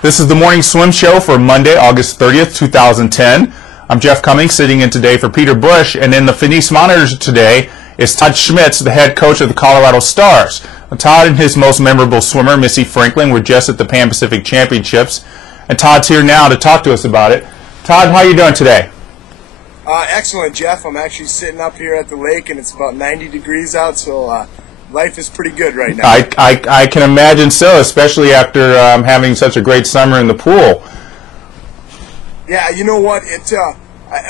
This is the Morning Swim Show for Monday, August 30th, 2010. I'm Jeff Cummings, sitting in today for Peter Bush, and in the Finis Monitors today is Todd Schmitz, the head coach of the Colorado Stars. Todd and his most memorable swimmer, Missy Franklin, were just at the Pan Pacific Championships, and Todd's here now to talk to us about it. Todd, how are you doing today? Excellent, Jeff. I'm actually sitting up here at the lake, and it's about 90 degrees out, so life is pretty good right now. I can imagine so, especially after having such a great summer in the pool. Yeah, you know what?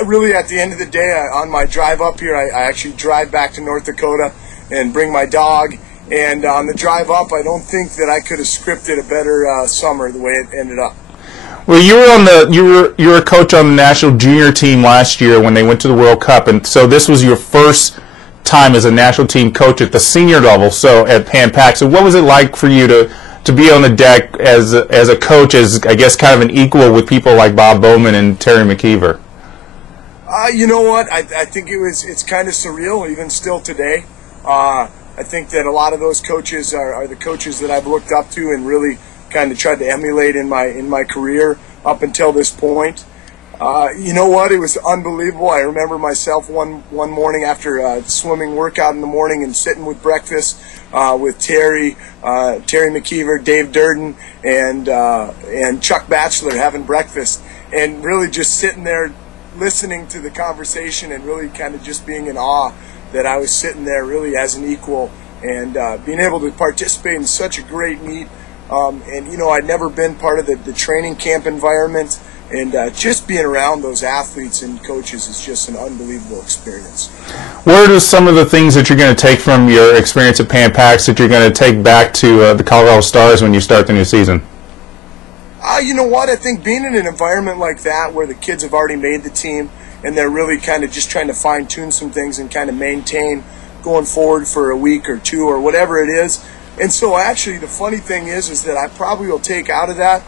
Really, at the end of the day, on my drive up here, I actually drive back to North Dakota and bring my dog. And on the drive up, I don't think that I could have scripted a better summer the way it ended up. Well, you were a coach on the national junior team last year when they went to the World Cup, and so this was your first time as a national team coach at the senior level, so at Pan Pac. So what was it like for you to be on the deck as a coach, as I guess kind of an equal with people like Bob Bowman and Terry McKeever? You know what? I think it's kind of surreal even still today. I think that a lot of those coaches are the coaches that I've looked up to and really kind of tried to emulate in my career up until this point. You know what? It was unbelievable. I remember myself one morning after a swimming workout in the morning and sitting with breakfast with Terry McKeever, Dave Durden, and Chuck Batchelor having breakfast, and really just sitting there listening to the conversation and really kind of just being in awe that I was sitting there really as an equal and being able to participate in such a great meet. And, you know, I'd never been part of the training camp environment, and just being around those athletes and coaches is just an unbelievable experience. What are some of the things that you're going to take from your experience at Pan Pac that you're going to take back to the Colorado Stars when you start the new season? You know what? I think being in an environment like that where the kids have already made the team and they're really kind of just trying to fine-tune some things and kind of maintain going forward for a week or two or whatever it is. And so actually the funny thing is that I probably will take out of that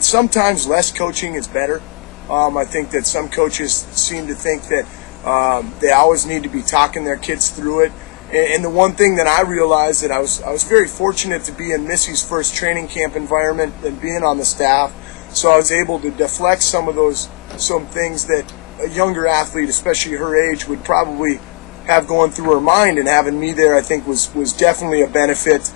sometimes less coaching is better. I think that some coaches seem to think that they always need to be talking their kids through it. And the one thing that I realized that I was very fortunate to be in Missy's first training camp environment and being on the staff, so I was able to deflect some things that a younger athlete, especially her age, would probably have going through her mind, and having me there I think was definitely a benefit.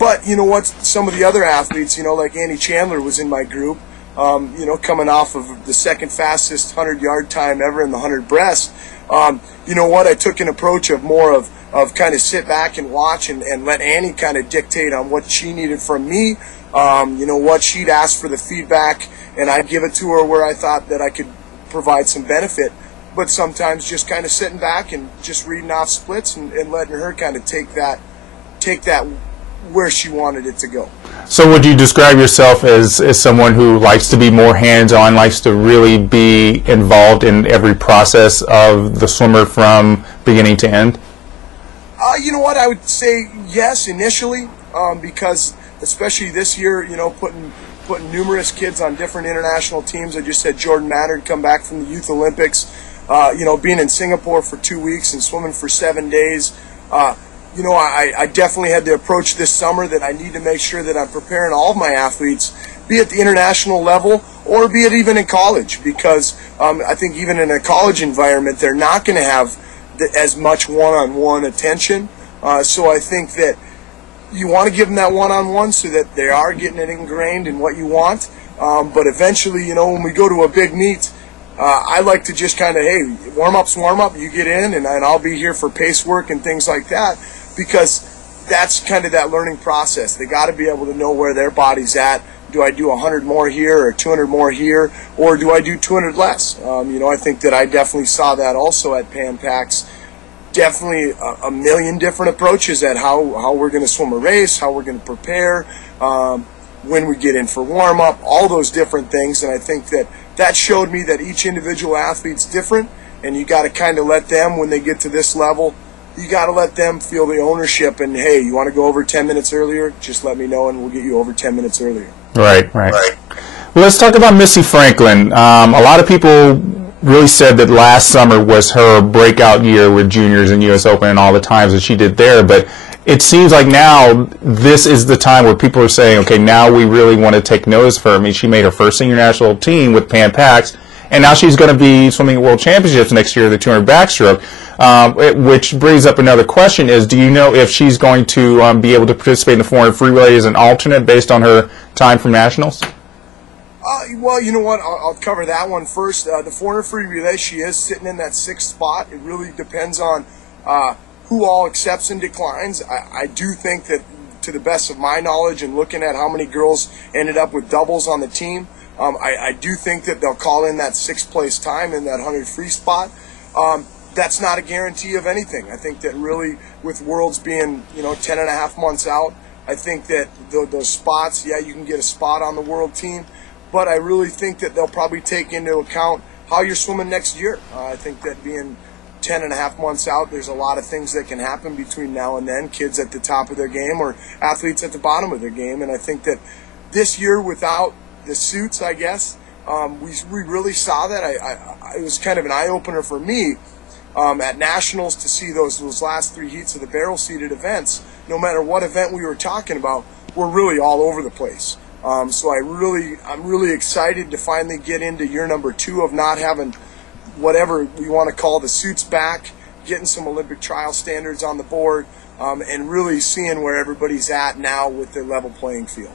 But you know what, some of the other athletes, you know, like Andy Chandler was in my group, you know, coming off of the second fastest 100-yard time ever in the 100 breast. You know what, I took an approach of more of kind of sit back and watch and let Annie kind of dictate on what she needed from me, you know, what she'd ask for the feedback, and I'd give it to her where I thought that I could provide some benefit. But sometimes just kind of sitting back and just reading off splits and letting her kind of take that where she wanted it to go. So would you describe yourself as someone who likes to be more hands-on, likes to really be involved in every process of the swimmer from beginning to end? You know what, I would say yes initially, because especially this year, you know, putting numerous kids on different international teams. I just had Jordan Mattard come back from the Youth Olympics. You know, being in Singapore for 2 weeks and swimming for 7 days, you know, I definitely had the approach this summer that I need to make sure that I'm preparing all of my athletes, be it the international level or be it even in college, because I think even in a college environment, they're not going to have as much one-on-one attention. So I think that you want to give them that one-on-one so that they are getting it ingrained in what you want. But eventually, you know, when we go to a big meet, I like to just kind of, hey, warm up, you get in, and I'll be here for pace work and things like that, because that's kind of that learning process. They got to be able to know where their body's at. Do I do 100 more here or 200 more here, or do I do 200 less? You know, I think that I definitely saw that also at Pan Pacs. Definitely a million different approaches at how we're going to swim a race, how we're going to prepare, when we get in for warm-up, all those different things. And I think that showed me that each individual athlete's different, and you got to kind of let them, when they get to this level, you got to let them feel the ownership. And hey, you want to go over 10 minutes earlier, just let me know and we'll get you over 10 minutes earlier. Right. Well, let's talk about Missy Franklin. A lot of people really said that last summer was her breakout year with juniors and U.S. Open and all the times that she did there, but it seems like now this is the time where people are saying, okay, now we really want to take notice of her. I mean, she made her first senior national team with Pan Pacs, and now she's going to be swimming at World Championships next year, the 200 backstroke, which brings up another question is, do you know if she's going to be able to participate in the 400 free relay as an alternate based on her time from nationals? Well, you know what? I'll cover that one first. The 400 free relay, she is sitting in that 6th spot. It really depends on who all accepts and declines. I do think that, to the best of my knowledge and looking at how many girls ended up with doubles on the team, I do think that they'll call in that 6th place time in that 100 free spot. That's not a guarantee of anything. I think that really, with Worlds being 10 and a half months out, I think that those spots, yeah, you can get a spot on the world team, but I really think that they'll probably take into account how you're swimming next year. I think that being 10 and a half months out, there's a lot of things that can happen between now and then, kids at the top of their game or athletes at the bottom of their game. And I think that this year, without the suits, I guess, we really saw that. It was kind of an eye-opener for me at Nationals to see those last 3 heats of the barrel-seated events. No matter what event we were talking about, we're really all over the place. So I'm really excited to finally get into year number 2 of not having whatever we want to call the suits back, getting some Olympic trial standards on the board, and really seeing where everybody's at now with their level playing field.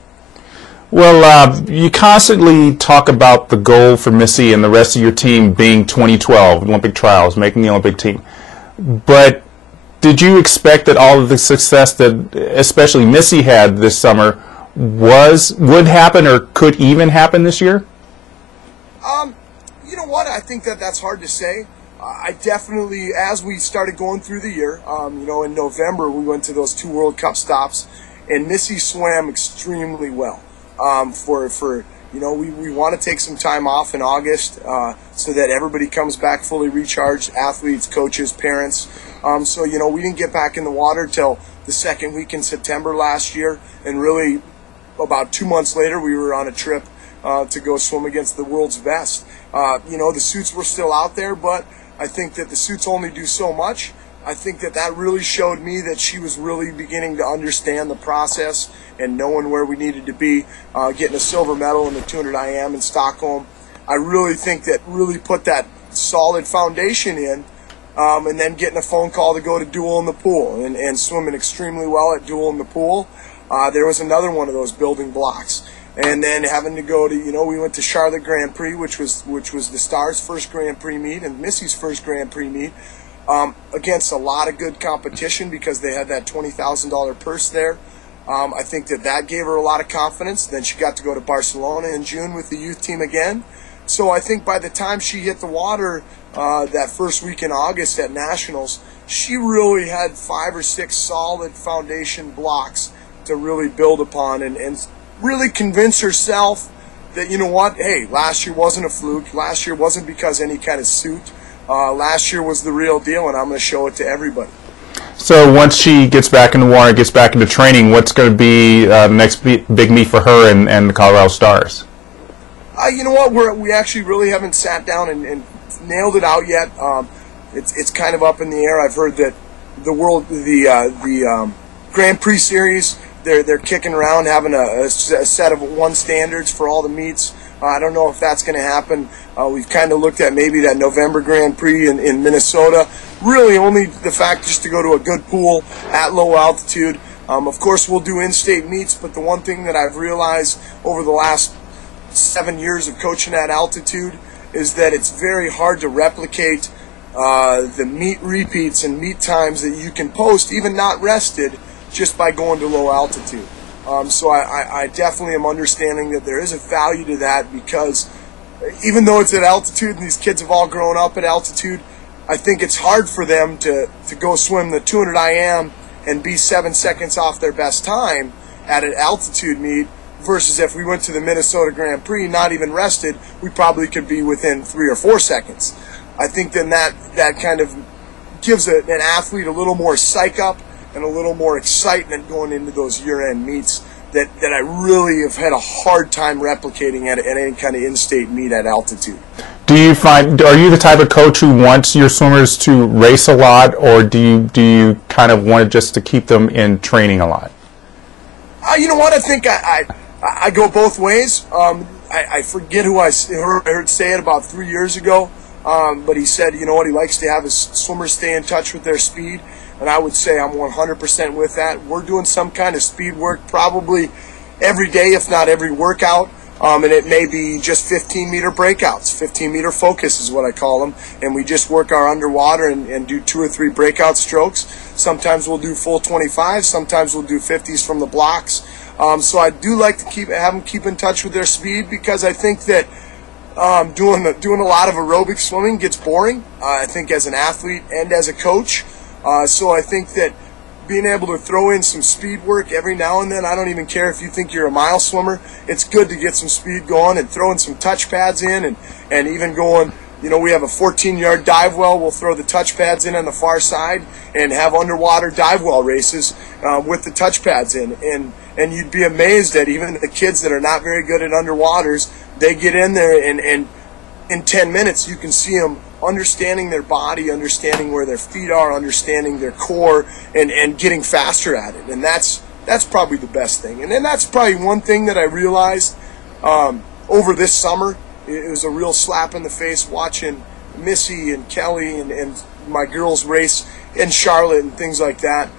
Well, you constantly talk about the goal for Missy and the rest of your team being 2012 Olympic trials, making the Olympic team. But did you expect that all of the success that especially Missy had this summer would happen or could even happen this year? You know what? I think that's hard to say. I definitely, as we started going through the year, in November we went to those 2 World Cup stops, and Missy swam extremely well. We want to take some time off in August so that everybody comes back fully recharged, athletes, coaches, parents. We didn't get back in the water till the 2nd week in September last year, and really about 2 months later we were on a trip to go swim against the world's best. The suits were still out there, but I think that the suits only do so much. I think that really showed me that she was really beginning to understand the process and knowing where we needed to be, getting a silver medal in the 200 IM in Stockholm. I really think that really put that solid foundation in, and then getting a phone call to go to dual in the pool and swimming extremely well at dual in the pool. There was another one of those building blocks. And then having to go to, we went to Charlotte Grand Prix, which was the Stars' first Grand Prix meet and Missy's first Grand Prix meet, against a lot of good competition because they had that $20,000 purse there. I think that gave her a lot of confidence. Then she got to go to Barcelona in June with the youth team again. So I think by the time she hit the water that first week in August at Nationals, she really had 5 or 6 solid foundation blocks to really build upon and really convince herself that, hey, last year wasn't a fluke. Last year wasn't because any kind of suit. Last year was the real deal, and I'm going to show it to everybody. So once she gets back in the water, gets back into training, what's going to be the next big meet for her and the Colorado Stars? You know what? We actually really haven't sat down and nailed it out yet. It's kind of up in the air. I've heard that the Grand Prix series, they're kicking around having a set of 1 standards for all the meets. I don't know if that's going to happen. We've kind of looked at maybe that November Grand Prix in Minnesota. Really only the fact just to go to a good pool at low altitude. Of course, we'll do in-state meets, but the one thing that I've realized over the last 7 years of coaching at altitude is that it's very hard to replicate the meet repeats and meet times that you can post, even not rested, just by going to low altitude. So I definitely am understanding that there is a value to that, because even though it's at altitude and these kids have all grown up at altitude, I think it's hard for them to go swim the 200 IM and be 7 seconds off their best time at an altitude meet, versus if we went to the Minnesota Grand Prix, not even rested, we probably could be within 3 or 4 seconds. I think then that kind of gives an athlete a little more psych up and a little more excitement going into those year-end meets that I really have had a hard time replicating at any kind of in-state meet at altitude. Do you find, are you the type of coach who wants your swimmers to race a lot, or do you kind of want just to keep them in training a lot? You know what? I think I go both ways. I forget who I heard say it about 3 years ago, but he said, you know what, he likes to have his swimmers stay in touch with their speed, and I would say I'm 100% with that. We're doing some kind of speed work probably every day, if not every workout, and it may be just 15-meter breakouts. 15-meter focus is what I call them, and we just work our underwater and do 2 or 3 breakout strokes. Sometimes we'll do full 25, sometimes we'll do 50s from the blocks. So I do like to have them keep in touch with their speed, because I think that doing a lot of aerobic swimming gets boring, I think, as an athlete and as a coach. So I think that being able to throw in some speed work every now and then, I don't even care if you think you're a mile swimmer, it's good to get some speed going, and throwing some touch pads in, and even going, you know, we have a 14-yard dive well, we'll throw the touch pads in on the far side and have underwater dive well races with the touch pads in. And you'd be amazed at even the kids that are not very good at underwaters, they get in there, and in 10 minutes you can see them understanding their body, understanding where their feet are, understanding their core, and getting faster at it. And that's probably the best thing. And then that's probably one thing that I realized over this summer. It was a real slap in the face watching Missy and Kelly and my girls race in Charlotte and things like that.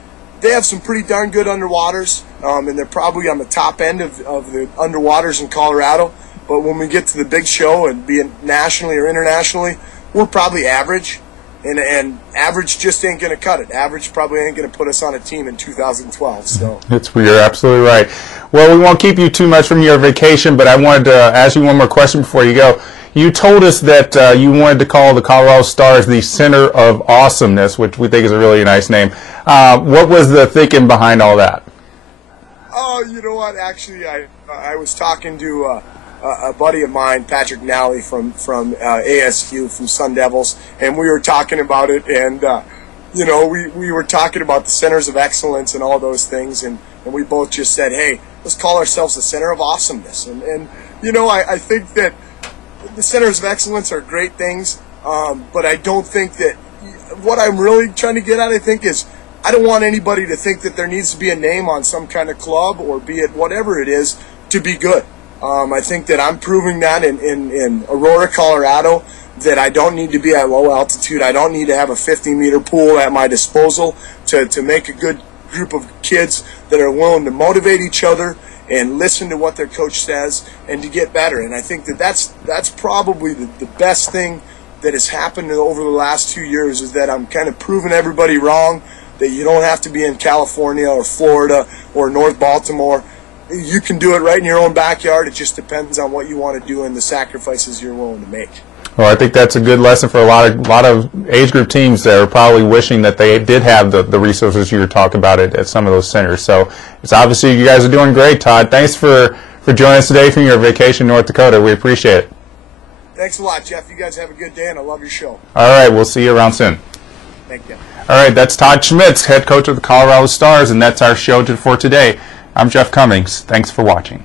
They have some pretty darn good underwaters, and they're probably on the top end of the underwaters in Colorado. But when we get to the big show, and be it nationally or internationally, we're probably average, and average just ain't going to cut it. Average probably ain't going to put us on a team in 2012. So you're absolutely right. Well, we won't keep you too much from your vacation, but I wanted to ask you one more question before you go. You told us that you wanted to call the Colorado Stars the Center of Awesomeness, which we think is a really nice name. What was the thinking behind all that? Oh, you know what? Actually, I was talking to a buddy of mine, Patrick Nally from ASU, from Sun Devils, and we were talking about it, and you know, we were talking about the centers of excellence and all those things, and we both just said, hey, let's call ourselves the Center of Awesomeness. And you know, I think that the centers of excellence are great things, but I don't think that, what I'm really trying to get at, I think, is I don't want anybody to think that there needs to be a name on some kind of club, or be it whatever it is, to be good. I think that I'm proving that in Aurora, Colorado, that I don't need to be at low altitude. I don't need to have a 50-meter pool at my disposal to make a good group of kids that are willing to motivate each other and listen to what their coach says and to get better. And I think that that's probably the best thing that has happened over the last 2 years, is that I'm kind of proving everybody wrong, that you don't have to be in California or Florida or North Baltimore. You can do it right in your own backyard. It just depends on what you want to do and the sacrifices you're willing to make. Well, I think that's a good lesson for a lot of age group teams that are probably wishing that they did have the resources you were talking about at some of those centers. So it's obviously you guys are doing great, Todd. Thanks for joining us today from your vacation in North Dakota. We appreciate it. Thanks a lot, Jeff. You guys have a good day, and I love your show. All right, we'll see you around soon. Thank you. All right, that's Todd Schmitz, head coach of the Colorado Stars, and that's our show for today. I'm Jeff Cummings. Thanks for watching.